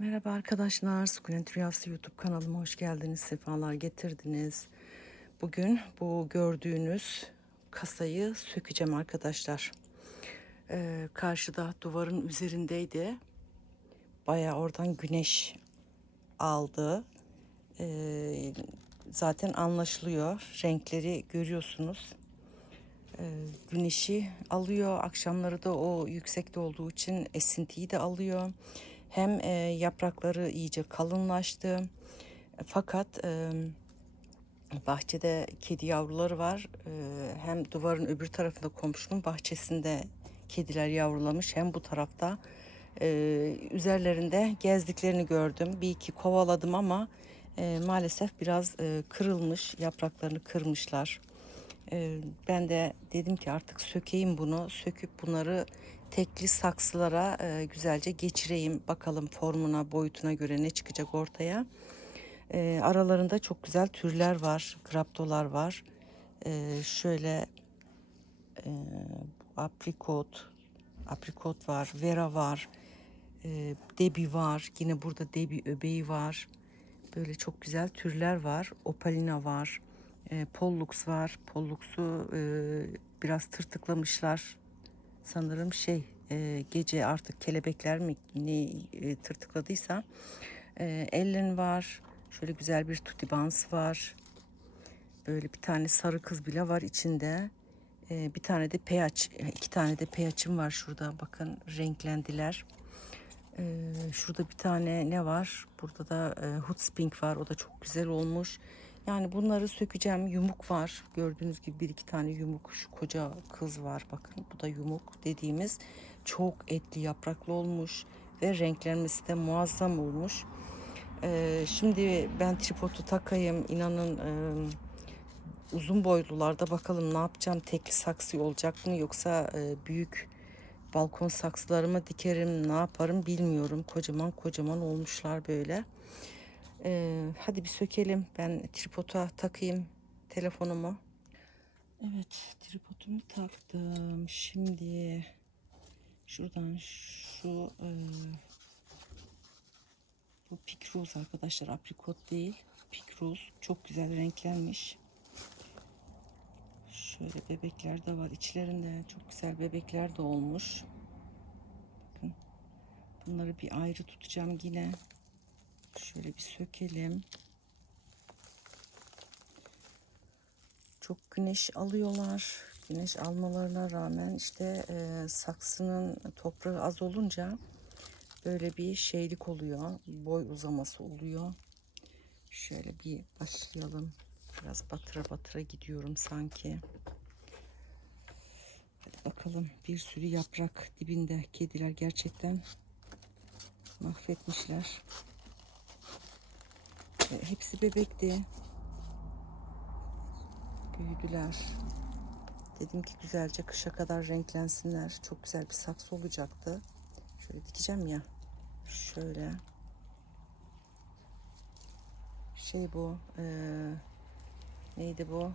Merhaba arkadaşlar, Sukulent Rüyası YouTube kanalıma hoş geldiniz, sefalar getirdiniz. Bugün bu gördüğünüz kasayı sökeceğim arkadaşlar. Ee, karşıda duvarın üzerindeydi. Bayağı oradan güneş aldı. Ee, zaten anlaşılıyor, renkleri görüyorsunuz. Ee, güneşi alıyor, akşamları da o yüksekte olduğu için esintiyi de alıyor. Hem e, yaprakları iyice kalınlaştı. Fakat e, bahçede kedi yavruları var. E, hem duvarın öbür tarafında komşunun bahçesinde kediler yavrulamış. Hem bu tarafta e, üzerlerinde gezdiklerini gördüm. Bir iki kovaladım ama e, maalesef biraz e, kırılmış. Yapraklarını kırmışlar. E, ben de dedim ki artık sökeyim bunu. Söküp bunları tekli saksılara e, güzelce geçireyim. Bakalım formuna, boyutuna göre ne çıkacak ortaya. E, aralarında çok güzel türler var. Graptolar var. E, şöyle e, aprikot, aprikot var, vera var. E, debi var. Yine burada debi öbeği var. Böyle çok güzel türler var. Opalina var. E, pollux var. Pollux'u e, biraz tırtıklamışlar sanırım şey e, gece artık kelebekler mi ne e, tırtıkladıysa e, Ellen var. Şöyle güzel bir tutibans var. Böyle bir tane sarı kız bile var içinde. E, bir tane de peyaç, iki tane de peyaçım var şurada. Bakın renklendiler. E, şurada bir tane ne var? Burada da e, Hootspink var. O da çok güzel olmuş. Yani bunları sökeceğim. Yumuk var. Gördüğünüz gibi bir iki tane yumuk. Şu koca kız var bakın. Bu da yumuk dediğimiz çok etli yapraklı olmuş. Ve renklenmesi de muazzam olmuş. Ee, şimdi ben tripodu takayım. İnanın e, uzun boylularda bakalım ne yapacağım. Tekli saksı olacak mı yoksa e, büyük balkon saksılarımı dikerim ne yaparım bilmiyorum. Kocaman kocaman olmuşlar böyle. Ee, hadi bir sökelim. Ben tripoda takayım telefonumu. Evet tripodumu taktım. Şimdi şuradan şu e, bu pikruz arkadaşlar aprikot değil. Pikruz çok güzel renklenmiş. Şöyle bebekler de var içlerinde. Çok güzel bebekler de olmuş. Bakın. Bunları bir ayrı tutacağım yine. Şöyle bir sökelim. Çok güneş alıyorlar. Güneş almalarına rağmen işte e, saksının toprağı az olunca böyle bir şeylik oluyor. Boy uzaması oluyor. Şöyle bir başlayalım. Biraz batıra batıra gidiyorum sanki. Hadi bakalım bir sürü yaprak dibinde kediler gerçekten mahvetmişler. E, hepsi bebekti. Büyüdüler. Dedim ki güzelce kışa kadar renklensinler. Çok güzel bir saksı olacaktı. Şöyle dikeceğim ya. Şöyle. Şey bu. E, neydi bu?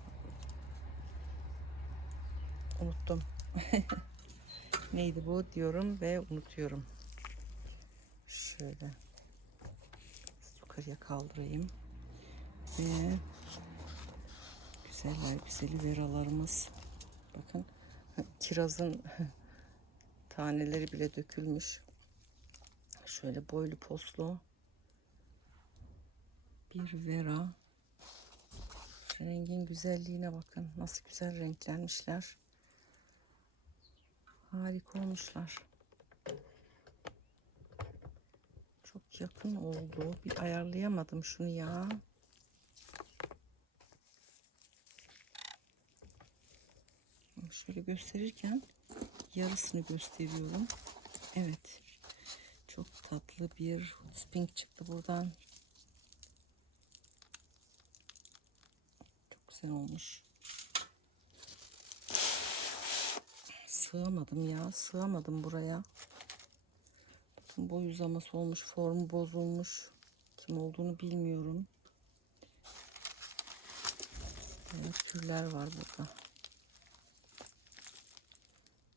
Unuttum. neydi bu diyorum ve unutuyorum. Şöyle yukarıya kaldırayım. Ve güzeller güzeli veralarımız. Bakın kirazın taneleri bile dökülmüş. Şöyle boylu poslu bir vera. Şu rengin güzelliğine bakın. Nasıl güzel renklenmişler. Harika olmuşlar. Çok yakın oldu. Bir ayarlayamadım şunu ya. Şöyle gösterirken yarısını gösteriyorum. Evet. Çok tatlı bir spink çıktı buradan. Çok güzel olmuş. Sığamadım ya. Sığamadım buraya. Boy uzaması olmuş, formu bozulmuş. Kim olduğunu bilmiyorum. Böyle türler var burada.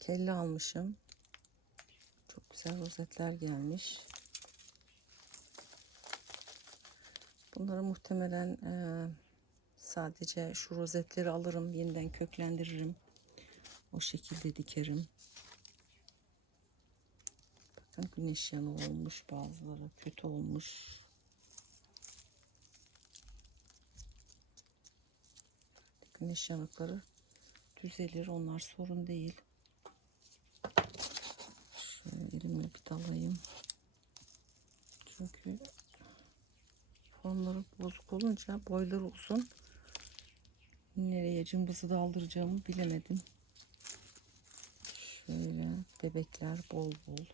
Kelle almışım. Çok güzel rozetler gelmiş. Bunları muhtemelen e, sadece şu rozetleri alırım, yeniden köklendiririm. O şekilde dikerim. Bakın güneş yanı olmuş bazıları, kötü olmuş. Güneş yanıkları düzelir, onlar sorun değil. Şöyle elimle bir dalayım. Çünkü formları bozuk olunca boyları uzun. Nereye cımbızı daldıracağımı bilemedim. Şöyle bebekler bol bol.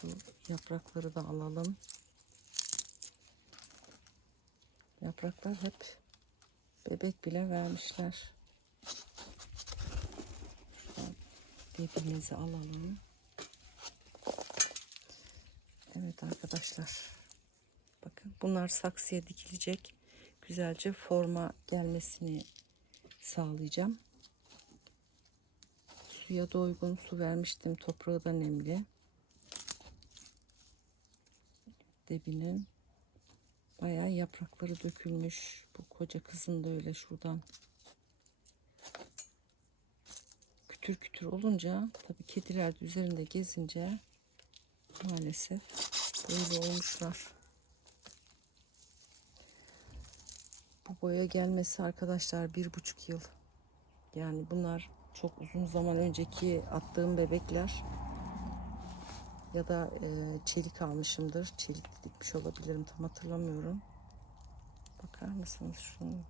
Şu yaprakları da alalım. Yapraklar hep bebek bile vermişler. Şuradan alalım. Evet arkadaşlar. Bakın bunlar saksıya dikilecek. Güzelce forma gelmesini sağlayacağım. Suya doygun su vermiştim. Toprağı da nemli. Debinin bayağı yaprakları dökülmüş. Bu koca kızın da öyle şuradan. Kütür kütür olunca tabii kediler de üzerinde gezince maalesef böyle olmuşlar. Bu boya gelmesi arkadaşlar bir buçuk yıl. Yani bunlar çok uzun zaman önceki attığım bebekler ya da e, çelik almışımdır. Çelik dikmiş olabilirim tam hatırlamıyorum. Bakar mısınız şunun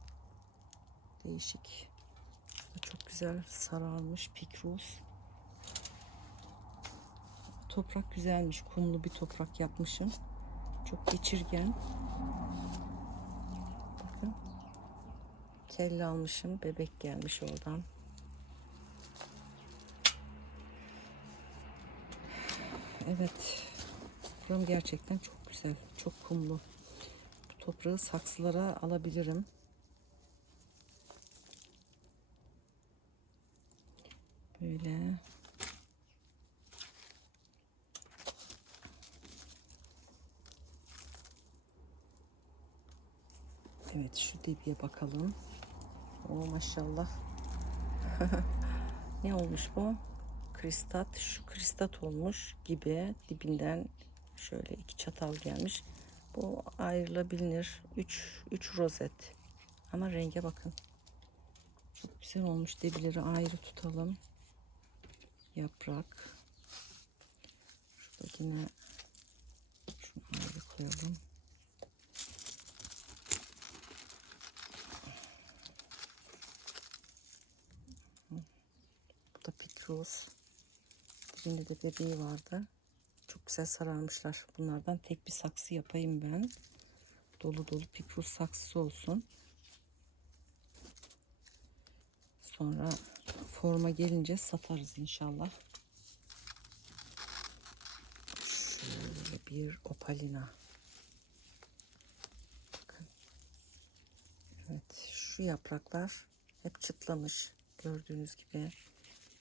değişik. Şurada çok güzel sararmış pikruz. Toprak güzelmiş. Kumlu bir toprak yapmışım. Çok geçirgen. Bakın. Kelle almışım. Bebek gelmiş oradan. Evet. Buram gerçekten çok güzel. Çok kumlu. Bu toprağı saksılara alabilirim. Böyle. Evet şu dibiye bakalım. O maşallah. ne olmuş bu? Kristat. Şu kristat olmuş gibi dibinden şöyle iki çatal gelmiş. Bu ayrılabilir. 3 3 rozet. Ama renge bakın. Çok güzel olmuş. Dibileri ayrı tutalım. Yaprak. Şurada yine şunu ayrı koyalım. Bu da pikroz. Birinde de bebeği vardı. Çok güzel sararmışlar. Bunlardan tek bir saksı yapayım ben. Dolu dolu pikroz saksısı olsun. Sonra forma gelince satarız inşallah. Şöyle bir opalina. Bakın. Evet şu yapraklar hep çıtlamış. Gördüğünüz gibi.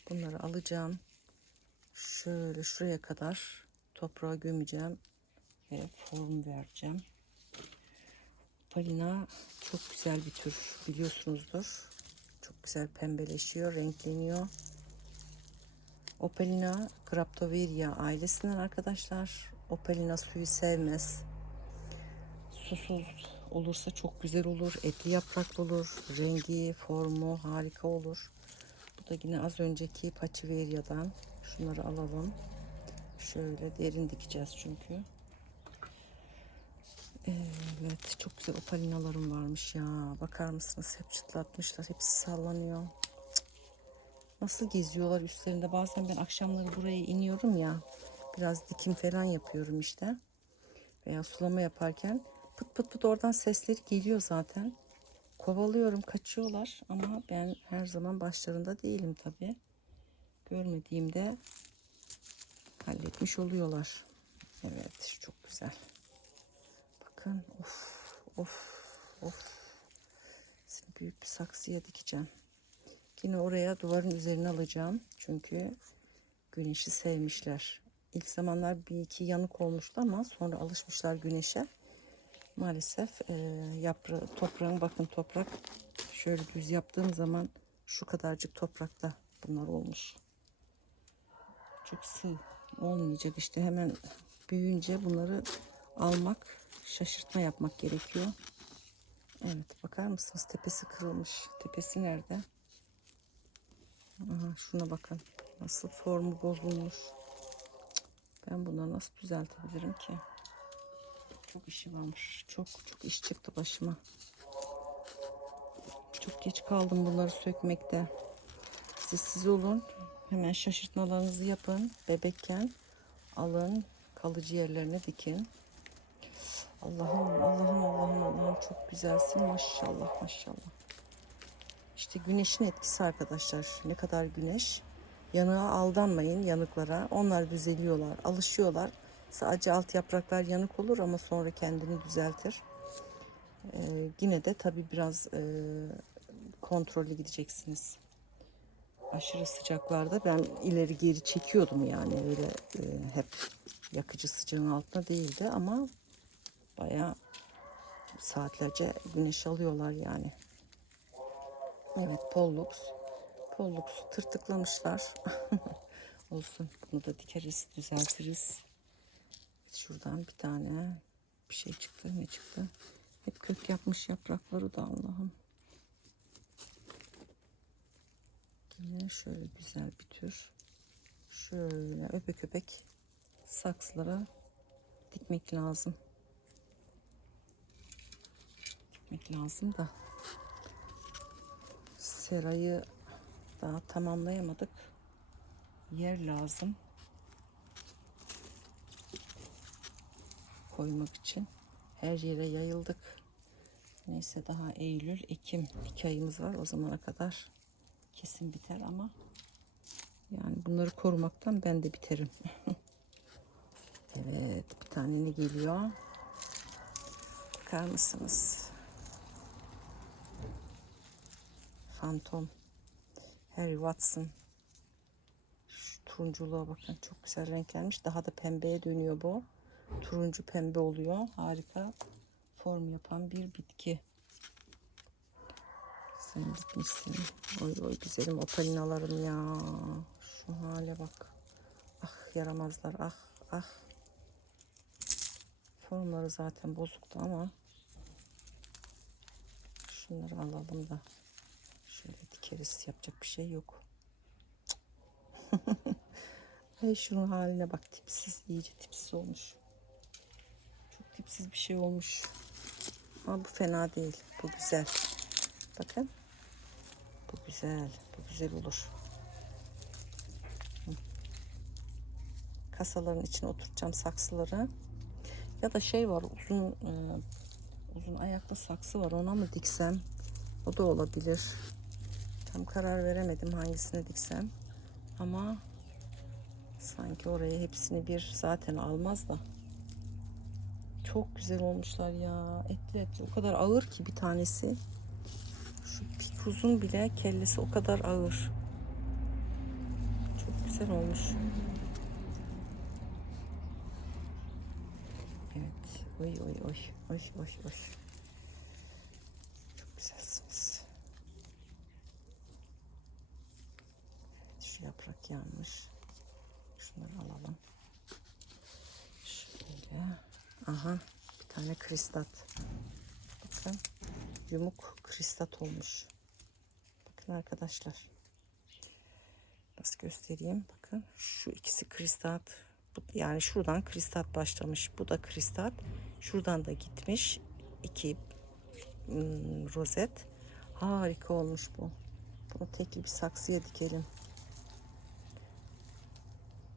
Bunları alacağım. Şöyle şuraya kadar toprağa gömeceğim ve form vereceğim. Palina çok güzel bir tür biliyorsunuzdur. Çok güzel pembeleşiyor, renkleniyor. Opalina Graptoveria ailesinden arkadaşlar. Opalina suyu sevmez. Susuz olursa çok güzel olur. Etli yaprak olur. Rengi, formu harika olur. Bu da yine az önceki Paçiveria'dan. Şunları alalım. Şöyle derin dikeceğiz çünkü. Evet çok güzel opalinalarım varmış ya. Bakar mısınız? Hep çıtlatmışlar. Hepsi sallanıyor. Nasıl geziyorlar üstlerinde. Bazen ben akşamları buraya iniyorum ya. Biraz dikim falan yapıyorum işte. Veya sulama yaparken pıt pıt pıt oradan sesleri geliyor zaten. Kovalıyorum kaçıyorlar ama ben her zaman başlarında değilim tabi. Görmediğimde halletmiş oluyorlar. Evet çok güzel. Bakın of of of. Şimdi büyük bir saksıya dikeceğim. Yine oraya duvarın üzerine alacağım. Çünkü güneşi sevmişler. İlk zamanlar bir iki yanık olmuştu ama sonra alışmışlar güneşe. Maalesef e, yaprağı, toprağın bakın toprak şöyle düz yaptığım zaman şu kadarcık toprakta bunlar olmuş. Çok sığ olmayacak işte hemen büyüyünce bunları almak, şaşırtma yapmak gerekiyor. Evet bakar mısınız tepesi kırılmış. Tepesi nerede? Aha, şuna bakın. Nasıl formu bozulmuş. Ben bunları nasıl düzeltebilirim ki? Çok işi varmış. Çok çok iş çıktı başıma. Çok geç kaldım bunları sökmekte. Siz siz olun. Hemen şaşırtmalarınızı yapın. Bebekken alın. Kalıcı yerlerine dikin. Allah'ım Allah'ım Allah'ım Allah'ım çok güzelsin maşallah maşallah. İşte güneşin etkisi arkadaşlar. Ne kadar güneş. Yanığa aldanmayın yanıklara. Onlar düzeliyorlar, alışıyorlar. Sadece alt yapraklar yanık olur ama sonra kendini düzeltir. Ee, yine de tabii biraz e, kontrollü gideceksiniz. Aşırı sıcaklarda ben ileri geri çekiyordum yani öyle e, hep yakıcı sıcağın altında değildi ama bayağı saatlerce güneş alıyorlar yani. Evet Pollux. Pollux'u tırtıklamışlar. Olsun bunu da dikeriz düzeltiriz. Şuradan bir tane bir şey çıktı. Ne çıktı? Hep kök yapmış yaprakları da Allah'ım. Yine şöyle güzel bir tür. Şöyle öbek öbek saksılara dikmek lazım. Dikmek lazım da serayı daha tamamlayamadık. Yer lazım. Koymak için. Her yere yayıldık. Neyse daha Eylül, Ekim iki ayımız var. O zamana kadar kesin biter ama yani bunları korumaktan ben de biterim. evet bir tane ne geliyor? Bakar mısınız? Phantom. Harry Watson. Şu turunculuğa bakın çok güzel renklenmiş. Daha da pembeye dönüyor bu. Turuncu pembe oluyor. Harika form yapan bir bitki. Gitmişsin. Oy oy güzelim opalinalarım ya. Şu hale bak. Ah yaramazlar ah ah. Formları zaten bozuktu ama şunları alalım da şöyle dikeriz. Yapacak bir şey yok. Hey şunun haline bak tipsiz iyice tipsiz olmuş. Çok tipsiz bir şey olmuş. Ama bu fena değil. Bu güzel. Bakın. Bu güzel. Bu güzel olur. Kasaların içine oturtacağım saksıları. Ya da şey var uzun e, uzun ayaklı saksı var ona mı diksem? O da olabilir. Tam karar veremedim hangisine diksem. Ama sanki oraya hepsini bir zaten almaz da. Çok güzel olmuşlar ya. Etli etli. O kadar ağır ki bir tanesi. Şu pikuzun bile kellesi o kadar ağır. Çok güzel olmuş. Evet. Oy oy oy. Oy oy oy. Çok güzelsiniz. Evet, şu yaprak yanmış. Şunları alalım. Şöyle. Aha bir tane kristat. Bakın yumuk kristat olmuş. Bakın arkadaşlar. Nasıl göstereyim? Bakın şu ikisi kristat. Bu, yani şuradan kristat başlamış. Bu da kristat. Şuradan da gitmiş. iki hmm, rozet. Harika olmuş bu. Bunu tekli bir saksıya dikelim.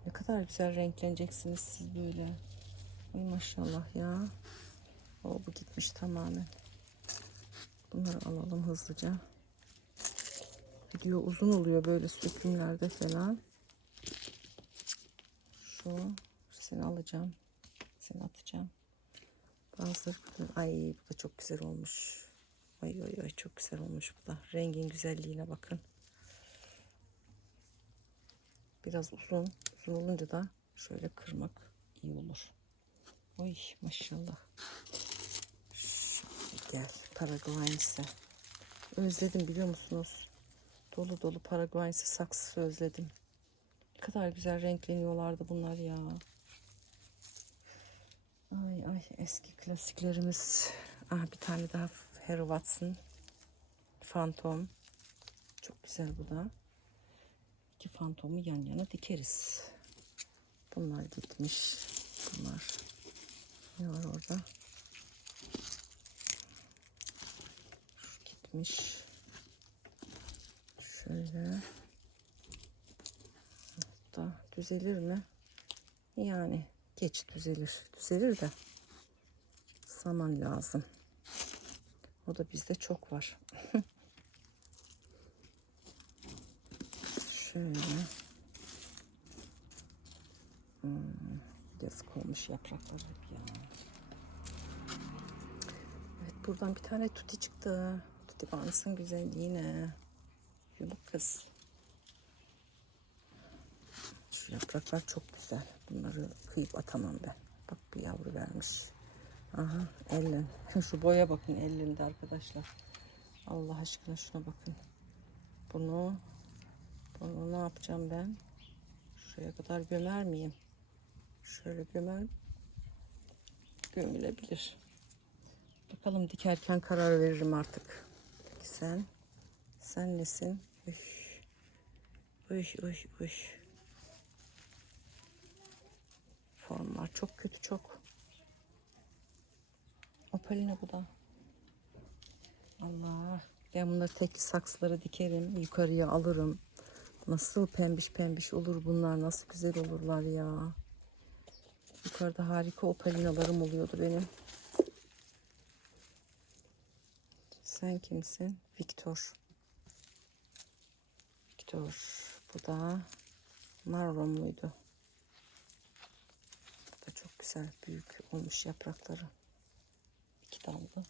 Ne kadar güzel renkleneceksiniz siz böyle. Ay maşallah ya. O bu gitmiş tamamen. Bunları alalım hızlıca. Video uzun oluyor böyle sökümlerde falan. Şu seni alacağım. Seni atacağım. Bazıları ay bu da çok güzel olmuş. Ay ay ay çok güzel olmuş bu da. Rengin güzelliğine bakın. Biraz uzun. Uzun olunca da Şöyle kırmak iyi olur. Oy maşallah. Şöyle gel Paraguayense. Özledim biliyor musunuz? Dolu dolu Paraguayense saksısı özledim. Ne kadar güzel renkleniyorlardı bunlar ya. Ay ay eski klasiklerimiz. Ah bir tane daha Harry Watson. Phantom. Çok güzel bu da. İki fantomu yan yana dikeriz. Bunlar gitmiş. Bunlar. Ne var orada? Şu gitmiş. Şöyle. Da düzelir mi? Yani geç düzelir. Düzelir de zaman lazım. O da bizde çok var. Şöyle. Hmm, yazık olmuş yapraklar hep ya. Evet buradan bir tane tuti çıktı. Tuti bansın Yumuk kız. Şu yapraklar çok güzel. Bunları kıyıp atamam ben. Bak bir yavru vermiş. Aha ellen. Şu boya bakın ellerinde arkadaşlar. Allah aşkına şuna bakın. Bunu bunu ne yapacağım ben? Şuraya kadar gömer miyim? Şöyle gömer. Gömülebilir. Bakalım dikerken karar veririm artık. Peki sen? Sen nesin? Üş. Üş, üş, üş. Formlar çok kötü çok. Opaline bu da. Allah. Ben bunları tek saksılara dikerim. Yukarıya alırım. Nasıl pembiş pembiş olur bunlar. Nasıl güzel olurlar ya. Yukarıda harika opalinalarım oluyordu benim. Sen kimsin? Victor. Victor. Bu da marron muydu? Bu da çok güzel büyük olmuş yaprakları. İki dallı.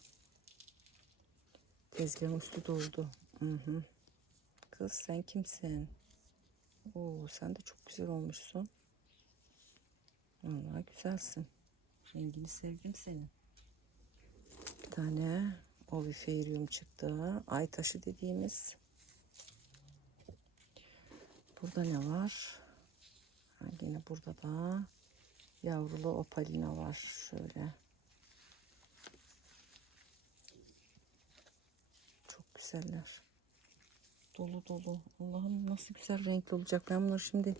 Tezgahın üstü doldu. Hı hı. Kız sen kimsin? Oo, sen de çok güzel olmuşsun. Vallahi güzelsin. Rengini sevdim senin. Bir tane oviferium çıktı. Ay taşı dediğimiz. Burada ne var? Ha, yine burada da yavrulu opalina var. Şöyle. Çok güzeller. Dolu dolu. Allah'ım nasıl güzel renkli olacak. Ben bunları şimdi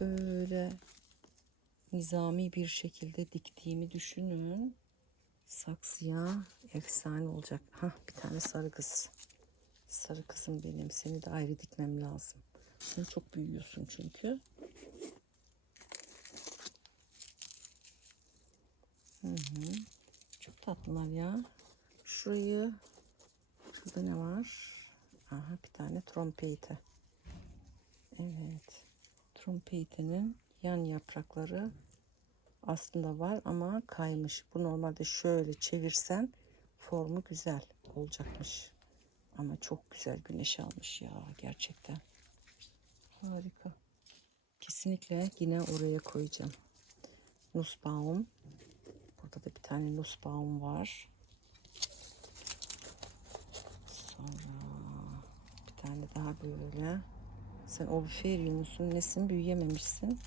böyle nizami bir şekilde diktiğimi düşünün. Saksıya efsane olacak. Hah bir tane sarı kız. Sarı kızım benim. Seni de ayrı dikmem lazım. Sen çok büyüyorsun çünkü. Hı hı. Çok tatlılar ya. Şurayı şurada ne var? Aha bir tane trompete. Evet. Trompete'nin yan yaprakları aslında var ama kaymış. Bu normalde şöyle çevirsen formu güzel olacakmış. Ama çok güzel güneş almış ya gerçekten. Harika. Kesinlikle yine oraya koyacağım. Nussbaum. Burada da bir tane Nussbaum var. Sonra bir tane daha böyle. Sen oliferium musun? Nesin? Büyüyememişsin.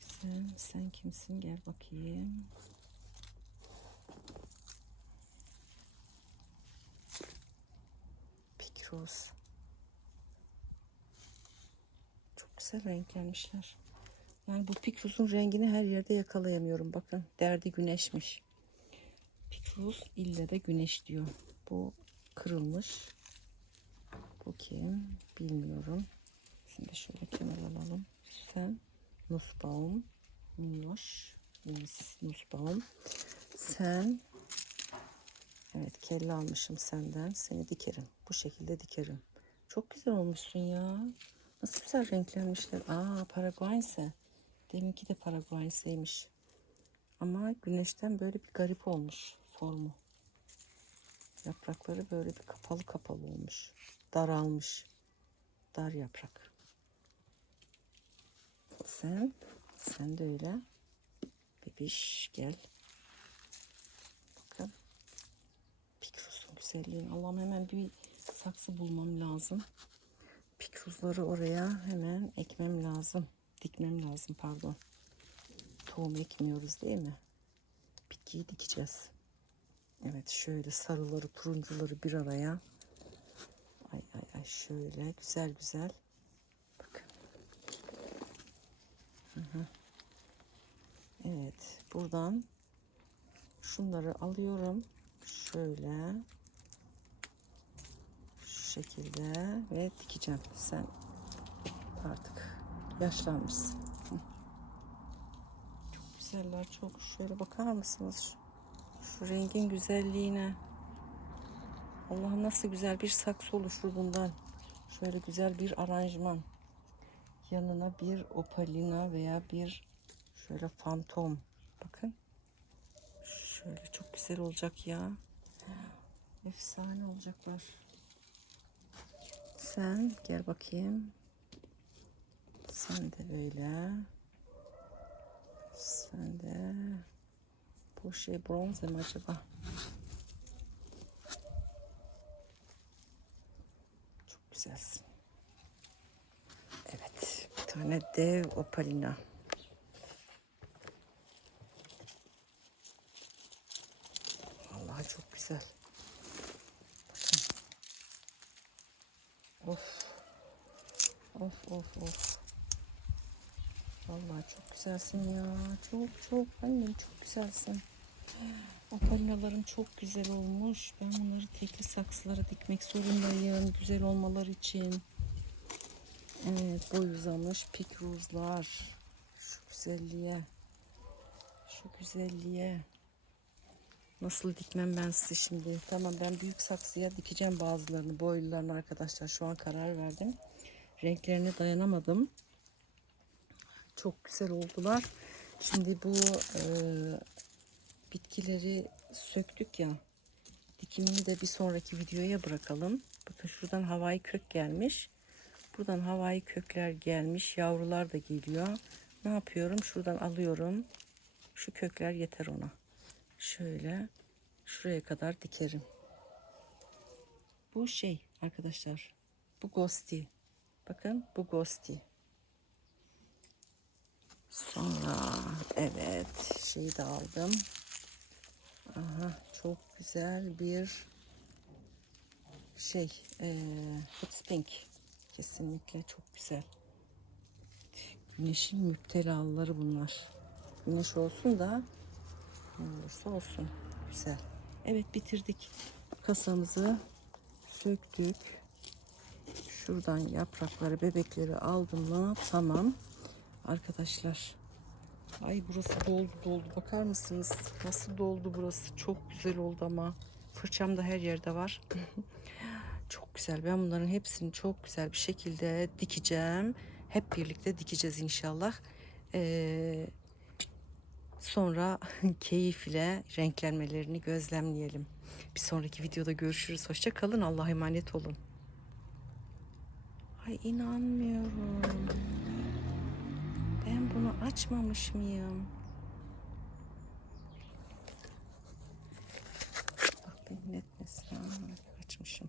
Sen, sen kimsin? Gel bakayım. Pikros. Çok güzel renklenmişler. Yani bu pikros'un rengini her yerde yakalayamıyorum. Bakın derdi güneşmiş. Pikros ille de güneş diyor. Bu kırılmış. Bu kim? Bilmiyorum. Şimdi şöyle kenar alalım. Sen Nussbaum. Minnoş. Nussbaum. Sen Evet kelle almışım senden. Seni dikerim. Bu şekilde dikerim. Çok güzel olmuşsun ya. Nasıl güzel renklenmişler. Aa Paraguayense. Deminki de Paraguayenseymiş. Ama güneşten böyle bir garip olmuş formu. Yaprakları böyle bir kapalı kapalı olmuş. Daralmış. Dar yaprak. Sen, sen de öyle. Bebiş gel. Bakın. Pikrus'un güzelliğini. Allah'ım hemen bir saksı bulmam lazım. Pikruzları oraya hemen ekmem lazım. Dikmem lazım pardon. Tohum ekmiyoruz değil mi? Bitkiyi dikeceğiz. Evet şöyle sarıları turuncuları bir araya. Ay ay ay şöyle güzel güzel. Bakın. Hı hı. Evet buradan şunları alıyorum. Şöyle şekilde ve dikeceğim. Sen artık yaşlanmışsın. Çok güzeller çok. Şöyle bakar mısınız? Şu rengin güzelliğine. Allah nasıl güzel bir saksı oluşur bundan. Şöyle güzel bir aranjman. Yanına bir opalina veya bir şöyle fantom. Bakın. Şöyle çok güzel olacak ya. Efsane olacaklar. Sen gel bakayım. Sen de böyle. Sen de. Bu şey bronze mi acaba? Çok güzelsin. Evet. Bir tane dev opalina. Vallahi çok güzel. Of. Of of of. Vallahi çok güzelsin ya. Çok çok annem çok güzelsin. Opalinalarım çok güzel olmuş. Ben bunları tekli saksılara dikmek zorundayım. Güzel olmaları için. Evet boy uzamış pikruzlar. Şu güzelliğe. Şu güzelliğe. Nasıl dikmem ben size şimdi. Tamam ben büyük saksıya dikeceğim bazılarını. Boylularını arkadaşlar. Şu an karar verdim. Renklerine dayanamadım. Çok güzel oldular. Şimdi bu e, bitkileri söktük ya. Dikimini de bir sonraki videoya bırakalım. Bakın şuradan havai kök gelmiş. Buradan havai kökler gelmiş. Yavrular da geliyor. Ne yapıyorum? Şuradan alıyorum. Şu kökler yeter ona. Şöyle şuraya kadar dikerim. Bu şey arkadaşlar. Bu gosti. Bakın bu gosti. Sonra evet şeyi de aldım. Aha çok güzel bir şey eee Hotspink. Kesinlikle çok güzel. Güneşin müptelaları bunlar. Güneş olsun da ne olursa olsun. Güzel. Evet bitirdik. Kasamızı söktük. Şuradan yaprakları, bebekleri aldım mı? Tamam. Arkadaşlar. Ay burası doldu doldu. Bakar mısınız? Nasıl doldu burası? Çok güzel oldu ama. Fırçam da her yerde var. çok güzel. Ben bunların hepsini çok güzel bir şekilde dikeceğim. Hep birlikte dikeceğiz inşallah. Ee, sonra keyifle renklenmelerini gözlemleyelim. Bir sonraki videoda görüşürüz. Hoşça kalın. Allah'a emanet olun. Ay inanmıyorum. Ben bunu açmamış mıyım? Bak benim netmesin. Açmışım.